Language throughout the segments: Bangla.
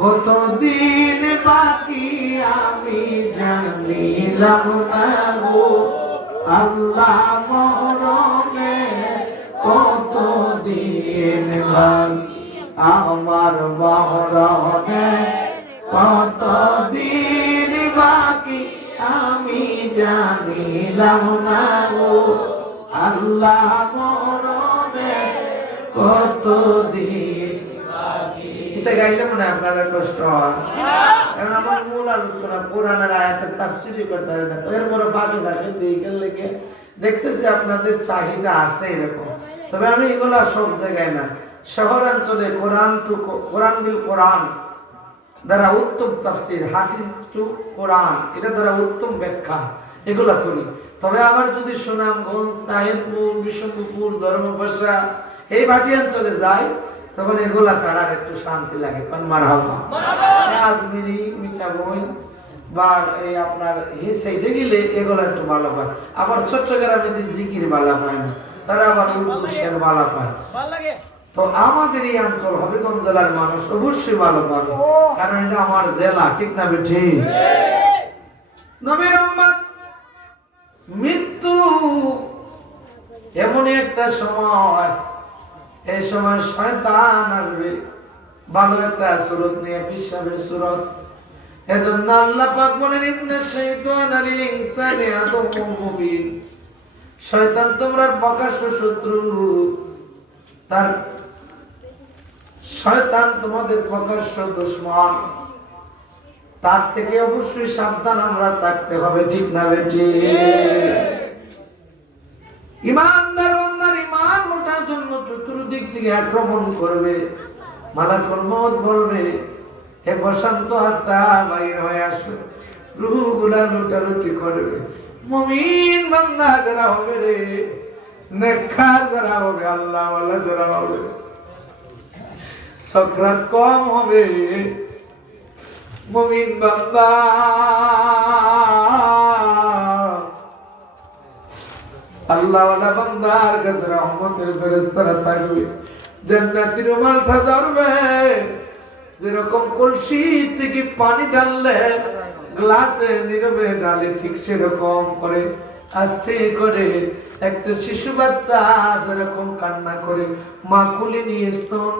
কতদিন বাকি আমি জানিলাম না গো আল্লাহ মরণে কতদিন বাকি আমার মরণে কতদিন বাকি আমি জানিলাম না গো আল্লাহ মরণে কতদিন বাকি। এটা গাইলে মনে হয় আপনাদের কষ্ট হয়, কারণ আমার মূল আলোচনা কোরআনের আয়াতের তাফসীরই করতে হয় না, তো এরপরে বাকি ভাষা দিয়ে লেগে দেখতেছি আপনাদের চাহিদা আছে এরকম। তবে আমি এগুলা সব জায়গায় না, শহরাঞ্চলে কোরআন বিল কোরআন দ্বারা উত্তম তাফসীর, হাদিস টু কোরআন এটা দ্বারা উত্তম ব্যাখ্যা এগুলা করি। তবে আবার যদি সুনামগঞ্জ, নাহিদপুর, বিষ্ণুপুর, ধর্মপাশা এই ভাটিয়াঞ্চলে যাই তখন এগুলা তারা একটু শান্তি লাগে। মারহাবা আজমিরি, মিঠাবই বা এই আপনার এই সাইডে গেলে এগুলা একটু ভালো পায়। আবার চট্টগ্রামে জিকির ভালো পায় না, তারা আবার উর্দু শের ভালো পায়। তো আমাদের এই অঞ্চল হবিগঞ্জ জেলার মানুষ অবশ্যই ভালো পাবে, কারণ এটা আমার জেলা, ঠিক না বেঠি? নবীর উম্মত, মৃত্যু এমনই একটা সময়, এই সময় শয়তান আসবে ভালো একটা সুরত নিয়ে, পিশাবের সুরত। এজন্য আল্লাহ পাক বলেন ইন্না শাইতানা লিল ইনসানি আদুউম মুবিন, শয়তান তোমরা প্রকাশ্য শত্রু, তার শয়তান তোমাদের প্রকাশ্য দুশমন, তার থেকে অবশ্যই সাবধান আমরা থাকতে হবে, ঠিক না বেটি? ইমানদার বান্দার ইমান ওঠার জন্য চতুর্দিক থেকে আক্রমণ করবে, মালাকুল মউত বলবে হে বসন্ত আত্মা বাইর হয়ে আসো, রূহগুলা লুটালুটি করবে। মুমিন বান্দা যারা হবে রে, নেককার যারা হবে, আল্লাহওয়ালা যারা হবে, সাকরাত কম হবে। মুমিন বান্দা আল্লাহওয়ালা বান্দার কাছে রহমতের ফেরেশতারা থাকবে, জান্নাতের মালটা ধরবে। যেরকম কলসি থেকে পানি ঢাললে গ্লাসে নীরবে ঢালে, ঠিক সেরকম করে আস্তে করে একটা শিশু বাচ্চা যেরকম কান্না করে মা কোলে নিয়ে স্তন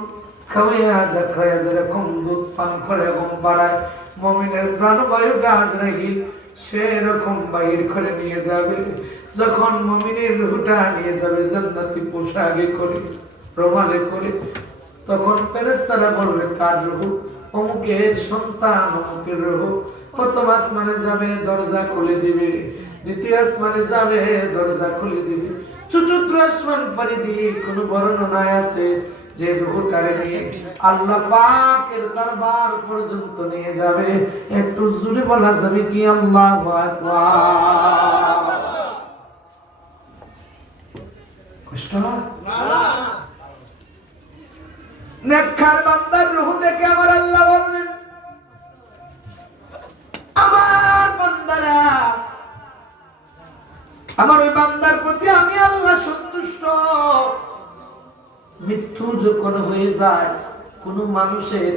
খাওয়াইয়া জাখাইয়া যেরকম দুধ পান করে এবং বাড়ায়, মুমিনের প্রাণবায়ুটা আজরাইল সেরকম বাহির করে নিয়ে যাবে। যখন মুমিনের রূহটা নিয়ে যাবে জান্নাতি পোশাকে করে, রুমালে করে, তখন ফেরেশতারা বলবে কার রূহ? অমুকের সন্তান, অমুকের রূহ। প্রথম আসমানে যাবে, দরজা খুলে দিবে, দ্বিতীয় আসমানে যাবে, দরজা খুলে দিবে, চতুর্থ আসমান পাড়ি দিয়ে কোন বর্ণনায় আছে যে রূহটারে নিয়ে আল্লাহ পাকের দরবার পর্যন্ত নিয়ে যাবে। একটু জোরে বলা যাবে কি আল্লাহু আকবার? কষ্ট না? নেককার বান্দার রূহ দেখে আমার আল্লাহ বলবেন আমার বান্দারা, আমার ওই বান্দার প্রতি আমি আল্লাহ সন্তুষ্ট। মৃত্যু যখন হয়ে যায়, কোন মানুষের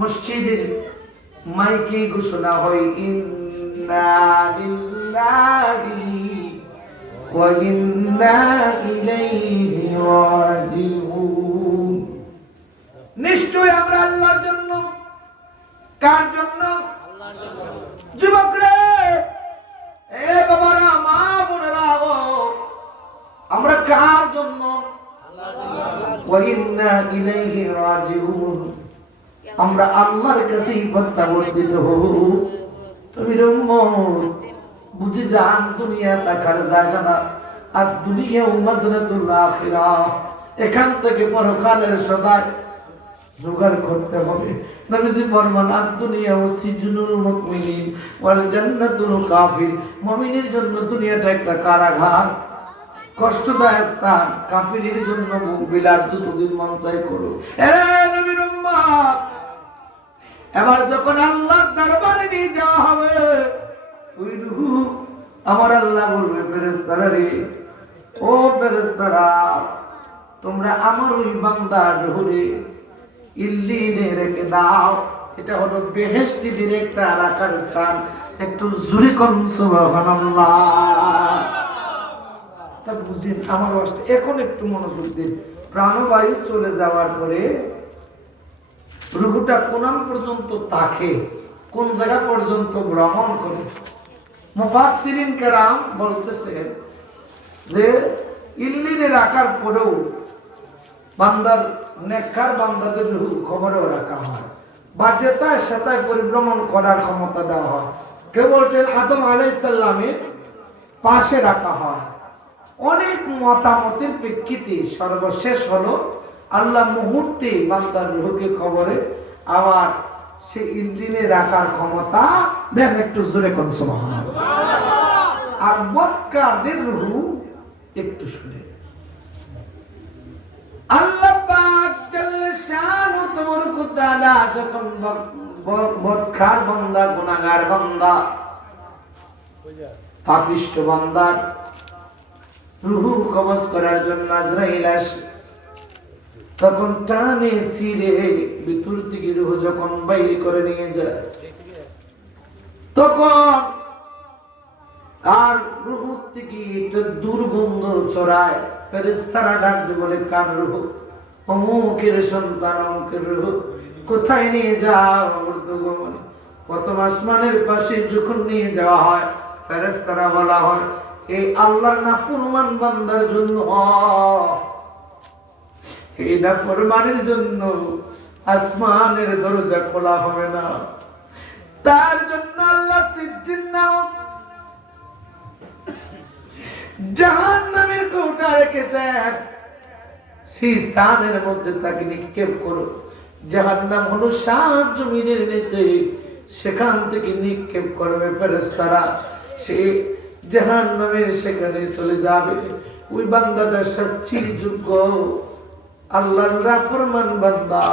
মসজিদের মাইকে ঘোষণা হয় ইন্না লিল্লাহি ওয়া ইন্না ইলাইহি রাজিউন, নিশ্চয় আমরা আল্লাহর জন্য। কার জন্য? আল্লাহর জন্য। যুবকরা, এ বাবারা, মা বোনেরা, আমরা কার জন্য? আল্লাহর জন্য। ওয়া ইন্না ইলাইহি রাজিউন, আমরা আল্লাহর কাছেই প্রত্যাবর্তিত হব। তুমি বুঝে যান দুনিয়া তাকার জায়গা না, আর দুনিয়া মাজরাতুল আখিরাহ, এখান থেকে পরকালের সদায় জোগাড় করতে হবে। নবীজি ফরমান দুনিয়া সিজনুল মুমিনিন ওয়াল জান্নাতুল কাফির, মুমিনের জন্য দুনিয়াটা একটা কারাগার, কষ্টদায়ক স্থান, কাফিরের জন্য মুখ বিলাস যতদিন মন চাই করো। এ নবীর উম্মত, এবার যখন আল্লাহর দরবারে নিয়ে যাওয়া হবে, ওই রূহ আমার আল্লাহ বলবে ফেরেশতারা রে, ও ফেরেশতারা, তোমরা আমার ওই বান্দার রূহরে ইল্লিনে রেখে দাও। এটা হলো বেহেশতীদের একটা রাখার স্থান। একটু জোরে করুন সুবহানাল্লাহ। তা বুঝেন আমার ওয়াজটা, এখন একটু মনোযোগ দিন। প্রাণবায়ু চলে যাওয়ার পরে রূহটা কোন পর্যন্ত থাকে, কোন জায়গা পর্যন্ত ভ্রমণ করে? মুফাসসিরিন কেরাম বলতেছেন যে ইল্লিনে রাখার পরেও বান্দার নেককার বান্দাদের রূহ খবরেও রাখা হয়, বা যেতায় সেতায় পরিভ্রমণ করার ক্ষমতা দেওয়া হয়। কেউ বলছেন আদম আলাইহিস সালামের পাশে রাখা হয়। অনেক মতামতের প্রেক্ষিতে সর্বশেষ হলো আল্লাহ মুহূর্তে বান্দার রূহকে খবরে আবার সে ইল্লিনে রাখার ক্ষমতা দেন। একটু জোরে কোন সুবহানাল্লাহ। আর বদকারদের রূহ একটু শুনে আল্লাহ পাক জাল্লে শানু তাবারাক ওয়া তাআলা যখন বদকার বান্দা, গুনাহগার বান্দা, পাপিষ্ঠ বান্দার রূহ কবজ করার জন্য আজরাইল আসে, তখন টানে ছিঁড়ে ভিতর থেকে রূহ যখন বাইর করে নিয়ে যায়, তখন আর রূহ থেকে একটা দুর্গন্ধ ছড়ায়। ফেরেশতারা ডাক দিয়ে বলে, কার রূহ? অমুকের সন্তান, অমুকের রূহ। কোথায় নিয়ে যাও? ঊর্ধ্বগমনে। প্রথম আসমানের পাশে যখন নিয়ে যাওয়া হয়, ফেরেশতারা বলা হয়, এই আল্লাহর নাফরমান বান্দার জন্য, এই নাফরমানের জন্য আসমানের দরজা খোলা হবে না। তার জন্য আল্লাহ সিজ্জিন নামক জাহান্নামের কৌটা রেখেছেন। সেই স্থানের মধ্যে তাকে নিক্ষেপ করো। জাহান্নাম হলো 7 জমিনের নিচে, সেখান থেকে নিক্ষেপ করবে ফেরেশতারা। সে জাহান্নামের সেখানে চলে যাবে। ওই বান্দাটা শাস্তির যোগ্য আল্লাহর নাফরমান বান্দা।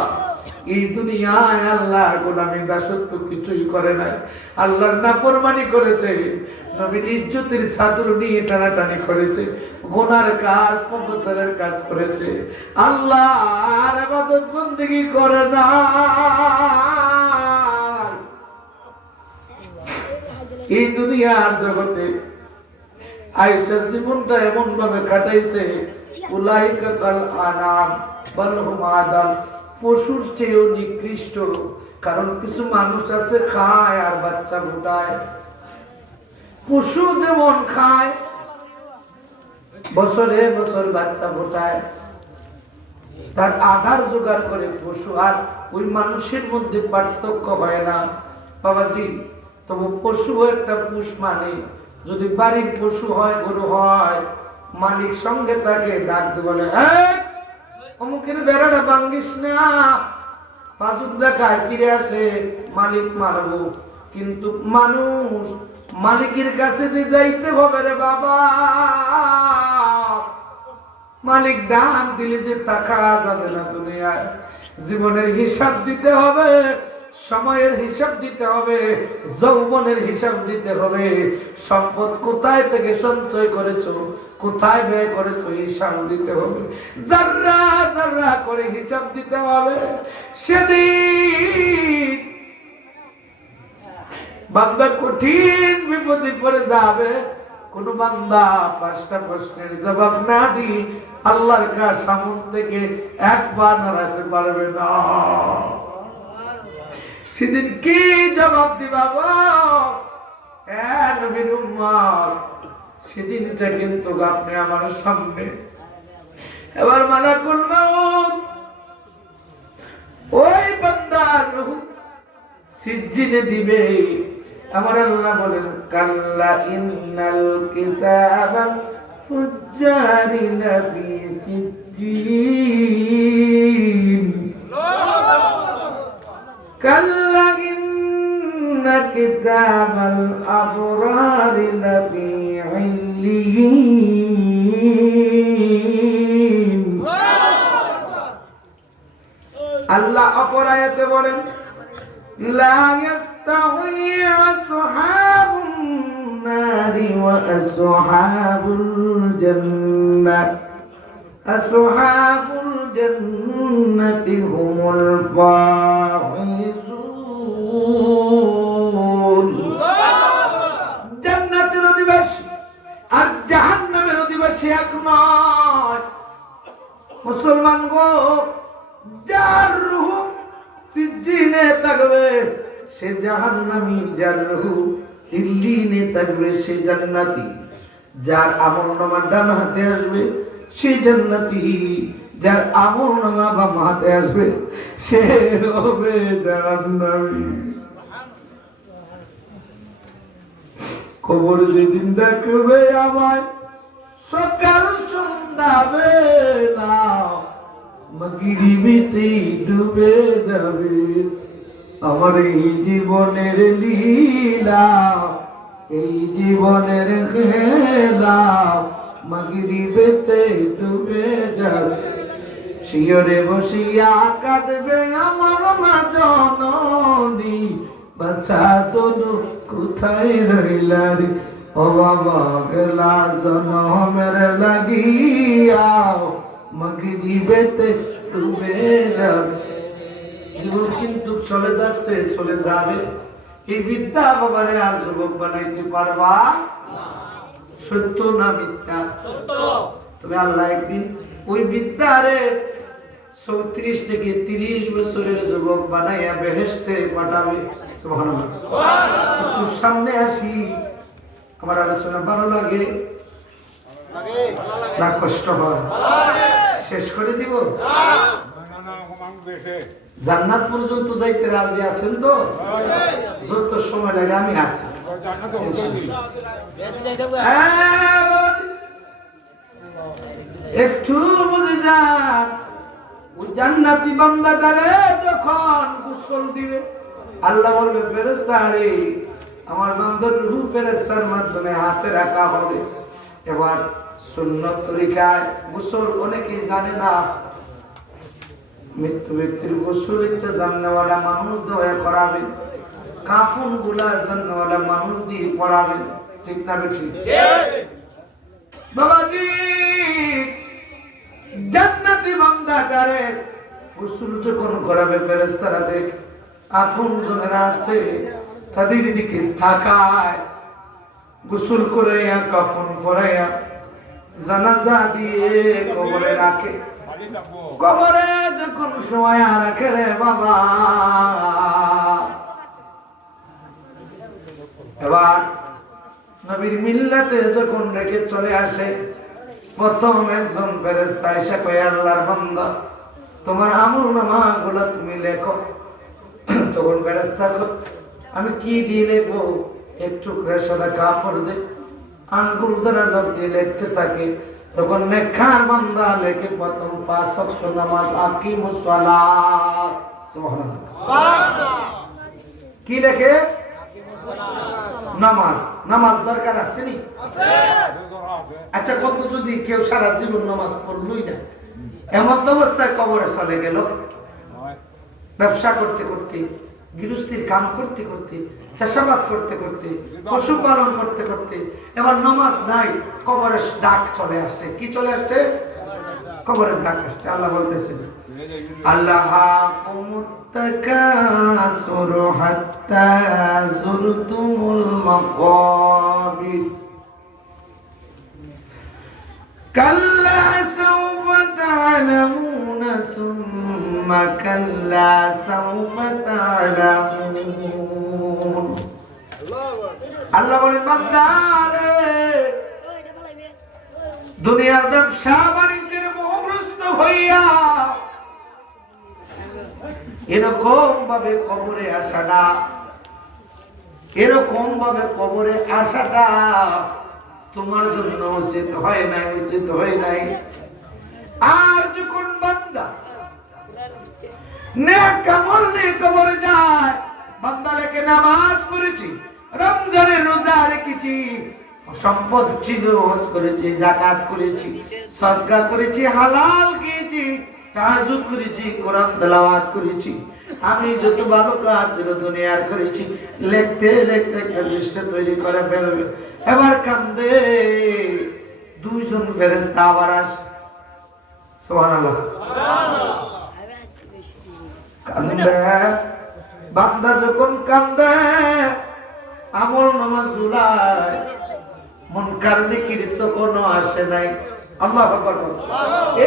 এই দুনিয়ায় আল্লাহর গোলামি দাসত্ব কিছুই করে নাই, আল্লাহর নাফরমানি করেছে, নবীর ইজ্জতের চাদর নিয়ে টানাটানি করেছে, গুনার কাজ, পবিত্রের কাজ করেছে, আল্লাহর ইবাদত বন্দেগী করে না। এই দুনিয়ার জগতে আয়েশা জীবনটা এমন ভাবে কাটাইছে, উলাইকা কাল আনাম বাল হুম আদাল, পশুর চেয়েও নিকৃষ্ট। কারণ কিছু মানুষ আছে খায় আর বাচ্চা ফুটায়। পশু যেমন খায়, বছরে বছর বাচ্চা ফোটায়, তার আধার জোগাড় করে পশু, আর ওই মানুষের মধ্যে পার্থক্য হয় না বাবাজি। তবু পশু একটা পুষ, মানে যদি বাড়ির পশু হয়, গরু হয়, মালিক সঙ্গে তাকে ডাক দিয়ে বলে, অমুকের বেড়াটা ভাঙ্গিস না, পাঁচুক দেখায় ফিরে আসে, মালিক মারবো। কিন্তু মানুষ মালিকের কাছে দিয়ে যাইতে হবে রে বাবা, মালিক ডাক দিলে যে টাকা যাবে না দুনিয়ায়। জীবনের হিসাব দিতে হবে, সময়ের হিসাব দিতে হবে, যৌবনের হিসাব দিতে হবে, সম্পদ কোথায় থেকে সঞ্চয় করেছো, কোথায় ব্যয় করেছো, হিসাব দিতে হবে, যার্রা যার্রা করে হিসাব দিতে হবে। সেদিন বান্দা কঠিন বিপদে পড়ে যাবে। কোন বান্দা 5টা প্রশ্নের জবাব না দিয়ে আল্লাহর কাছে সামনে থেকে একবার নাড়াতে পারবে না। সেদিন কি জবাব দিবা গো নবীর উম্মত? সেদিনটা কিন্তু আপনি আমার সামনে। এবার মালাকুল মউত ওই বান্দার রূহ সিজ্জিনে দিবে। আমার আল্লাহ বলেন, কাল্লা ইন্নাল কিতাবাল ফুজ্জারিনা ফি সিজ্জিন, কাল্লা ইন্না কিতাবাল আবরারিনা ফি ইল্লিয়িন। আল্লাহ অপর আয়াতে বলেন, লা يستوي أصحاب النار وأصحاب الجنة، أصحاب الجنة هم الفائزون। থাকবে সে জাহান্নামী, যার রূহ ইল্লিনে থাকবে সে জান্নাতি, যার আমলনামা ডান হাতে আসবে সে জান্নাতি, যার আমলনামা বাম হাতে আসবে সে হবে জাহান্নামী। কবর যেদিন ডাকবে আমায় সকাল সন্ধ্যা বেলা, মাগরিবেতে ডুবে যাবে আমার এই জীবনের লীলা, এই জীবনের খেলা, মাগরিবেতে ডুবে যাবে। শিয়রে বসিয়া কাঁদবে আমার মা জননী, বাচ্চা তনু কোথায় রইলা রে, ও বাবা গেলা জনমের লাগিয়া, মাগরিবেতে ডুবে যাবে। জীবন কিন্তু চলে যাচ্ছে, চলে যাবে। এই বিদ্যা বাবারে আর যুবক বানাইতে পারবা? সত্য না মিথ্যা? তবে আল্লাহ একদিন ওই বিদ্যারে 34 থেকে 30 বছরের যুবক বানাইয়া বেহেশতে পাঠাবে। সুবহানাল্লাহ। একটু সামনে আসি, আমার আলোচনা ভালো লাগে না কষ্ট হয়? শেষ করে দিব? জান্নাত পর্যন্ত যাইতে রাজি আছেন তো? যত সময় লাগে আমি আছি। একটু বুঝে যান, ওই জান্নাতি বান্দাটারে যখন গোসল দিবে আল্লাহ বলবে ফেরেশতা রে আমার বান্দার রূহ ফেরেশতার মাধ্যমে হাতে রাখা হবে। এবার সুন্নত তরিকায় গোসল অনেকেই জানে না। মৃত্যু ব্যক্তির গোসল একটা জান্নাওয়ালা মানুষ দয়া করাবে, কাফন গুলা জান্নাওয়ালা মানুষ দিয়ে পড়াবে। ঠিক না ঠিক? বাবাজি জান্নাতি বান্দাটারে গোসল যখন করাবে ফেরেশতারা দেখ আপন জনেরা আছে তাদের দিকে তাকায়, গোসল করাইয়া কাফন পরাইয়া জানাজা দিয়ে কবরে রাখে। কবরে যখন সময় রাখে রে বাবা, এবার নবীর মিল্লাতে যখন রেখে চলে আসে, প্রথম একজন ফেরেশতা এসে কয় আল্লাহর বান্দা তোমার আমলনামা গুলো তুমি লেখো। তখন ফেরেশতা আমি কি দিয়ে লিখবো? একটু সাদা কাপড় দে, আঙ্গুল দ্বারা লোক দিয়ে লিখতে থাকে। তখন নেককার বান্দা লেখে প্রথম 5 ওয়াক্ত নামাজ, আকিমুস সালাত। সুবহানাল্লাহ। কি লেখে? নামাজ। নামাজ দরকার আছে নি? আছে। আচ্ছা কত যদি কেউ সারা জীবন নামাজ পড়লই না, এমন অবস্থায় কবরে চলে গেল, ব্যবসা করতে করতে, গৃহস্থির কাম করতে করতে, চাষাবাদ করতে করতে, পশুপালন করতে করতে, এবার নামাজ নাই, কবরের ডাক চলে আসছে। কি চলে আসছে? কবরের ডাক আসছে। আল্লাহ বলতেছেন আল্লাহ التكاثر حتى زرتم المقابر كلا سوف تعلمون ثم كلا سوف تعلمون আল্লাহ বলেন বান্দারে দুনিয়ার ব্যবসা বাণিজ্যের মোহগ্রস্ত হইয়া এরকম ভাবে কবরে আসাটা, এরকম ভাবে কবরে আসাটা তোমার জন্য উচিত হয় নাই, উচিত হয় নাই। আর যখন বান্দা নেক আমল নিয়ে কবরে যায়, বান্দা লেখে নামাজ পড়েছি, রমজানের রোজা রেখেছি, সম্পদ ছিল, হজ করেছি, যাকাত করেছি, সদকা করেছি, হালাল খেয়েছি, তাহাজ্জুদ করেছি, কোরআন তেলাওয়াত করেছি, আমি যত ভালো কাজ ছিল দুনিয়ার করেছি। লিখতে লিখতে একটা লিস্ট তৈরি করে ফেলবে। এবার কান্দে, দুইজন ফেরেশতা আবার আসে। সুবহানাল্লাহ। কান্দে বান্দা যখন কান্দে, আমল নামাজ ঝুলায়, মুনকার নেকির কোনো আসে নাই। আল্লাহু আকবার।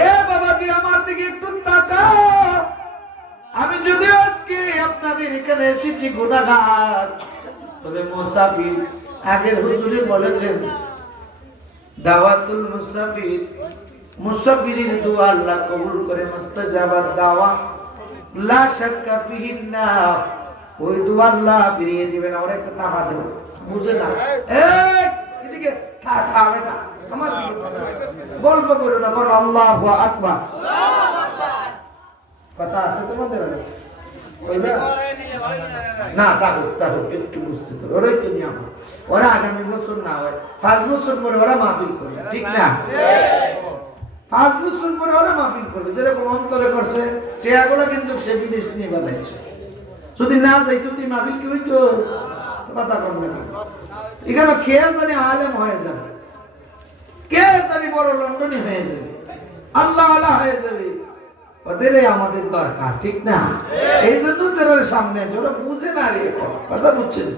এ বাবাজি আমার দিকে একটু তাকাও, আমি যদি আজকে আপনাদের এখানে এসেছি গুনাহগার, তবে মুসাফির আগের হুজুরে বলেছেন দাওয়াতুল মুসাফির, মুসাফিরের দোয়া আল্লাহ কবুল করে, মুস্তাজাবাত দাওয়া লা শাক্কা ফিহিন্না, ওই দোয়া আল্লাহ ফিরিয়ে দিবেন। আর একটা তামা দেব, বুঝে না এই এদিকে থাক বেটা, আমার দিকে গল্প করো না, বলো আল্লাহু আকবার। কথা আছে তোমাদের না? তাহলে একটু বুঝতে তো, ওরাই তো নিয়ম। ওরা আগামী বছর না হয় 5 বছর পরে ওরা মাহফিল করবে, ঠিক না? 5 বছর পরে ওরা মাহফিল করবে, যেরকম অন্তরে করছে টেয়াগুলা কিন্তু সে বিদেশ নিয়ে বানাইছে। যদি না যাইতো তুই মাহফিল কি হইতো? কথা করবে না। এখানে খেয়ে জানি আলেম হয়ে যাবে, কে জানি বড় লন্ডনী হয়ে যাবে, আল্লাহ আল্লাহ হয়ে যাবে। ওদেরই আমাদের দরকার, ঠিক না? এই জন্য তোর সামনে ওরা বুঝে না রে, কথা বুঝছেন?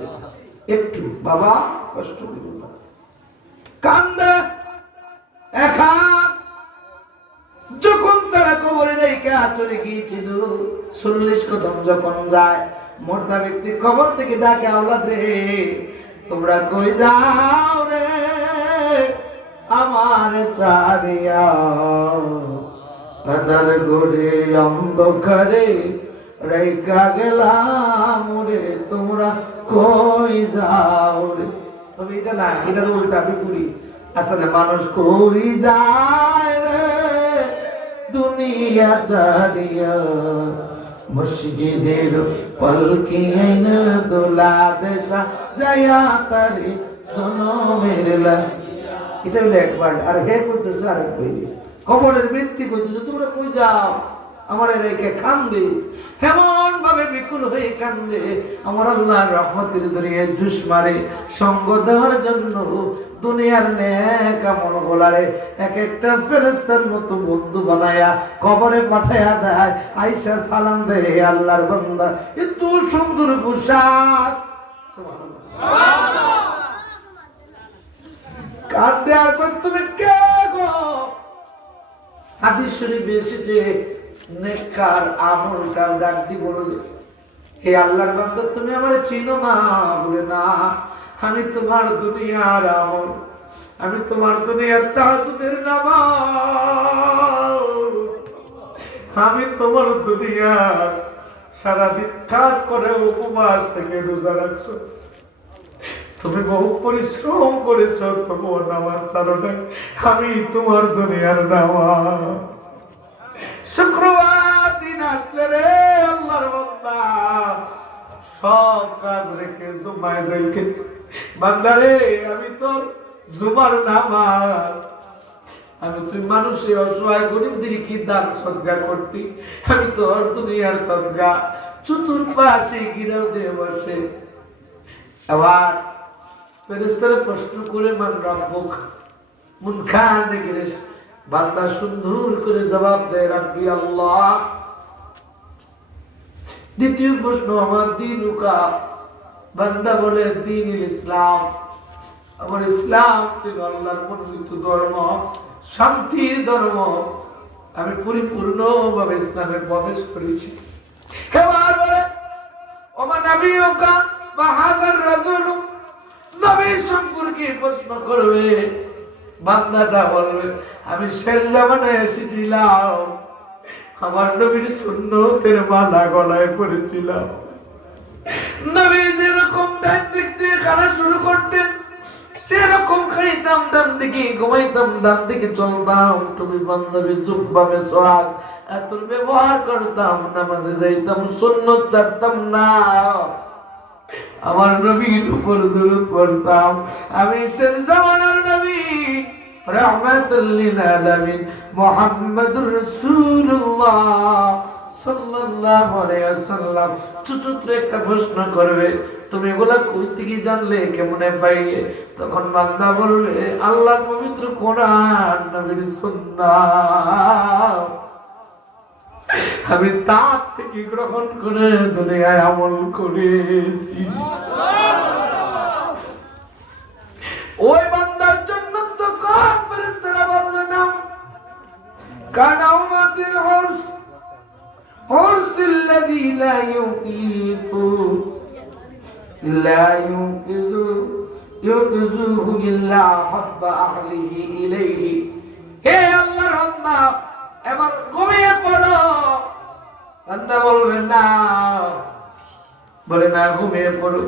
একটু বাবা কষ্ট করুন, কান্দে একা। যখন তারা কবরে রেখে চলে গিয়েছিল, 40 কদম যখন যায়, মরদা ব্যক্তি কবর থেকে ডাকে, আওলাদ রে তোমরা কই যাও রে, আমার চারিয়া আদার গড়ে অন্ধকারে রেখা গেলাম রে, তোমরা কই যাও রে। তবে এটা না, এটার উল্টা বিপরী। আসলে মানুষ কই যায় রে দুনিয়া চারিয়া, মসজিদের পলকি না দোলা দেশা যায়া তারে জনমের লা। এটা হলো একবার। আর হে কইতেছে আরেক কই, কবরের ব্যক্তি কইতেছে তোমরা কই যাও, আমার রেখে কান্দে, এমন ভাবে বিকুল হয়ে কান্দে, আমার আল্লাহর রহমতের দরিয়ে জুস মারে। সঙ্গ দেওয়ার জন্য দুনিয়ার নেক আমল গোলারে এক একটা ফেরেশতার মতো বন্ধু বানায়া কবরে পাঠায়া দেয়। আয়েশা সালাম দেয়, আল্লাহর বান্দা এত সুন্দর পোশাক, সুবহানাল্লাহ, কাঁদে আর কই তুমি কে গো? হাদিস শরীফে এসেছে নেককার আমলটা ডাক দি বললে, হে আল্লাহর বান্দা তুমি আমারে চিনো না? বলে না, আমি তোমার দুনিয়ার আমল, আমি তোমার দুনিয়ার তাহাজ্জুদের নামাজ, আমি তোমার দুনিয়ার সারাদিন কাজ করে উপবাস থেকে রোজা রাখছো, তুমি বহু পরিশ্রম করেছো, তবুও নামাজ ছাড়ো না, আমি তোমার দুনিয়ার নামাজ। শুক্রবার দিন আসলে রে আল্লাহর বান্দা সব কাজ রেখে জুমায় যাইতে, বান্দা রে আমি তোর জুমার নামাজ, আমি তুই মানুষের অসহায় গরিবদের কি দান সদকা করতি, আমি তোর দুনিয়ার সদকা। চতুর্পাশে ঘিরেও দিয়ে বসে। আবার ফেরেশতারা প্রশ্ন করে, মান রব্বুক, মুন খান দেখে বান্দা সুন্দর করে জবাব দেয়, রাব্বি আল্লাহ। দ্বিতীয় প্রশ্ন, আমার দীনুকা, বান্দা বলে দ্বীন ইসলাম, আমার ইসলাম ছিল আল্লাহর মনোনীত ধর্ম, শান্তির ধর্ম, আমি পরিপূর্ণভাবে ইসলামে প্রবেশ করেছি। এবার বলে ওমা নবিয়ুকা বা হাযার রাজুল, নবী সম্পর্কে প্রশ্ন করবে, বান্দাটা বলবে আমি শেষ জামানায় এসেছিলাম, আমার নবীর সুন্নতের মালা গলায় পড়েছিলাম, নবী যেরকম ডান দিক দিয়ে খানা শুরু করতেন সেরকম খাইতাম ডান দিকে, ঘুমাইতাম ডান দিকে, চলতাম টুপি পাঞ্জাবি জুব্বা মেসওয়াক এত ব্যবহার করতাম, নামাজে যাইতাম সুন্নত ছাড়তাম না, আমার নবীর উপর দরুদ পড়তাম, আমি শেষ জামানার নবী রাহমাতুল লিল আলামিন মুহাম্মাদুর রাসূলুল্লাহ সাল্লাল্লাহু আলাইহি ওয়াসাল্লাম। চতুর্থ একটা প্রশ্ন করবে, তুমি এগুলা কই থেকে জানলে, কেমনে পাইলে? তখন বান্দা বলবে আল্লাহর পবিত্র কোরআন, নবীর সুন্নাহ, আমি তার থেকে গ্রহণ করে দুনিয়ায় আমল করেছি। ওই বান্দার জন্য তো কোন ফেরেশতারা বলবে না কানাউমাতিল হুরস قرص الذي لا يوقظ يوقظه إلا حب أهله إليه হে আল্লাহর বান্দা এবার ঘুমিয়ে পড়ো বান্দা বলবে না বলে না ঘুমিয়ে পড়ো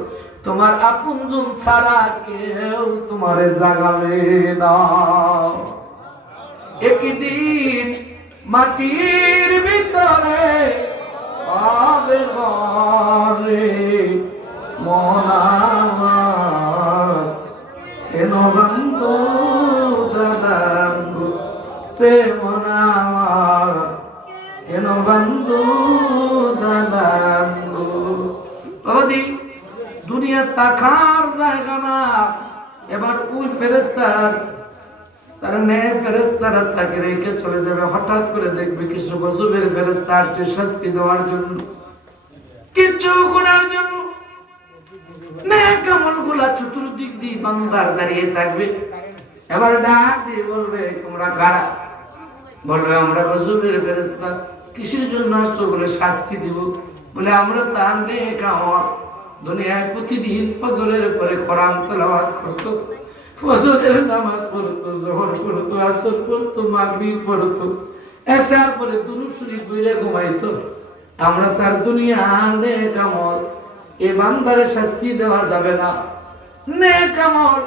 তোমার আপনজন ছাড়া কেউ তোমারে জাগাবে না একদিন মাটির ভিতরে পাবে ঘরে মনার কেন বন্ধু দাদাঙ্গু প্রেমনার কেন বন্ধু দাদাঙ্গু বাবাজি দুনিয়া তাকার জায়গা না এবার ওই ফেরেশতার তারা নেয় ফেরেশতারা তাকে রেখে চলে যাবে হঠাৎ করে দেখবে কিছু গজবের ফেরেশতা আসছে শাস্তি দেওয়ার জন্য কিছু গুনার জন্য নেক আমলগুলা চতুর্দিক দিয়ে বান্দার দাঁড়িয়ে থাকবে এবার ডাক দিয়ে বলবে তোমরা কারা বলবে আমরা গজবের ফেরেশতা কিসের জন্য আসছো বলে শাস্তি দিব বলে আমরা তার নেক আমল দুনিয়ায় প্রতিদিন ফজরের পরে কোরআন তেলাওয়াত করতো ফজরের নামাজ পড়তো যোহর পড়তো আসর পড়তো মাগরিব পড়তো এশার পরে দুরূদ শরীফ পড়ে ঘুমাইতো আমরা তার দুনিয়া নেক আমল এই বান্দারে শাস্তি দেওয়া যাবে না নেক আমল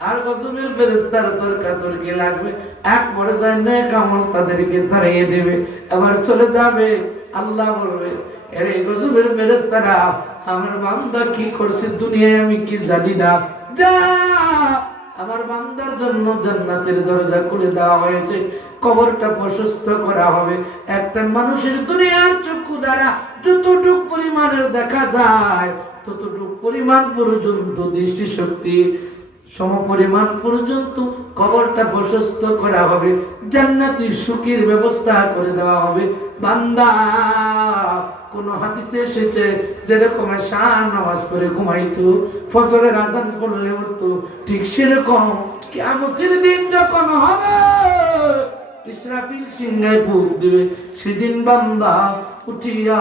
আর গজবের ফেরেশতার তর্কাতর্কি লাগবে এক পর্যায়ে নেক আমল তাদেরকে তাড়িয়ে দেবে আবার চলে যাবে আল্লাহ বলবে আরে গজবের ফেরেশতারা আমার বান্দা কি করছে দুনিয়ায় আমি কি জানি না যা আমার বান্দার জন্য জান্নাতের দরজা খুলে দেওয়া হয়েছে কবরটা প্রশস্ত করা হবে একটা মানুষের দুনিয়ার চক্ষু দ্বারা যতটুকু পরিমাণের দেখা যায় ততটুকু পরিমাণ পর্যন্ত দৃষ্টিশক্তি সমপরিমাণ পর্যন্ত কবরটা প্রশস্ত করা হবে জান্নাতি সুখের ব্যবস্থা করে দেওয়া হবে বান্দা কোন হাদিসে এসেছে যেরকম শান নামাজ পড়ে ঘুমাইতো ফজরের আযান পড়লে উঠতো ঠিক সেরকম কিয়ামতের দিন যখন হবে ইসরাফিল সিংহায় ফুঁক দিবে সেদিন বান্দা উঠিয়া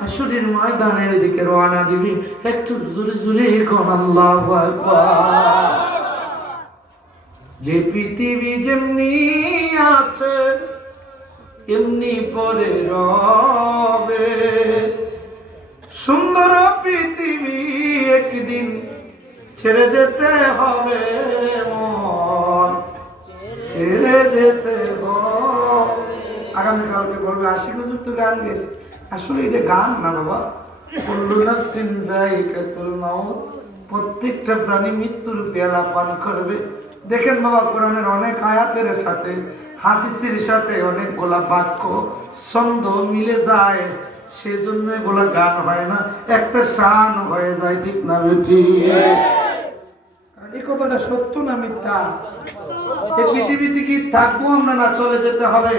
হাসরের ময়দানের দিকে রওনা দিবি একটু জোরে জোরে কোন আল্লাহু আকবার যে পৃথিবী যেমনি আছে এমনি পরে রবে সুন্দর পৃথিবী একদিন ছেড়ে যেতে হবে মন ছেড়ে যেতে হবে আগামীকালকে বলবে আশিক হুজুর তো গান গেছে আসলে এটা গান না বাবা কুল্লু নাফসিন যায়িকাতুল মাউত প্রত্যেকটা প্রাণী মৃত্যুর পেয়ালা পান করবে দেখেন বাবা কোরআনের অনেক আয়াতের সাথে হাদিসের সাথে অনেকগুলা বাক্য ছন্দ মিলে যায় সেজন্য এগুলা গান হয় না একটা শান হয়ে যায় ঠিক না বেটি এই কথাটা সত্য না মিথ্যা এই পৃথিবীতে কি থাকবো আমরা না চলে যেতে হবে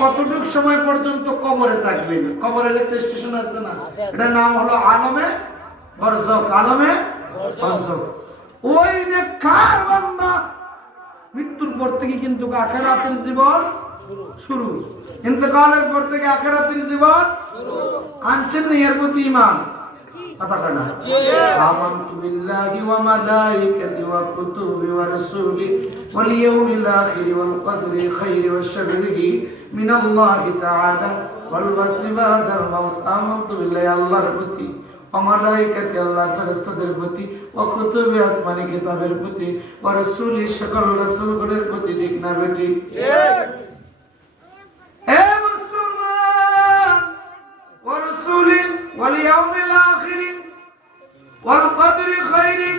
কতটুকু সময় পর্যন্ত কবরে থাকবে কবরের একটা স্টেশন আছে না এটার নাম হলো আলমে বরজক আলমে বরজক ওই নেককার বান্দা মৃত্যুর পর থেকে কিন্তু আখিরাতের জীবন শুরু ইন্তেকালের পর থেকে আখিরাতের জীবন শুরু আনছেন না এর প্রতি ঈমান কথা কয় না আমানতু বিল্লাহি ওয়া মালাইকাতি ওয়া কুতুবি ওয়া রাসূলি ওয়াল ইয়াউমিল আখির ওয়াল কদরি খাইরি ওয়া শাররিহি মিনাল্লাহি তাআলা ওয়াল ওয়াসিবাদাল মাউত আমানতু বিল্লাহি আল্লাহর প্রতি ওয়া মালাইকাতি আল্লাহর ফেরেশতাদের প্রতি ওয়া কুতুবি আসমানি কিতাবের প্রতি ওয়া রাসূলি সকল রাসূলগণের প্রতি ঠিক না বেটি ঠিক হে মুসলমান ওয়া রাসূলি ওয়াল ইয়াউমিল আখির ওয়াল কদরি খাইরি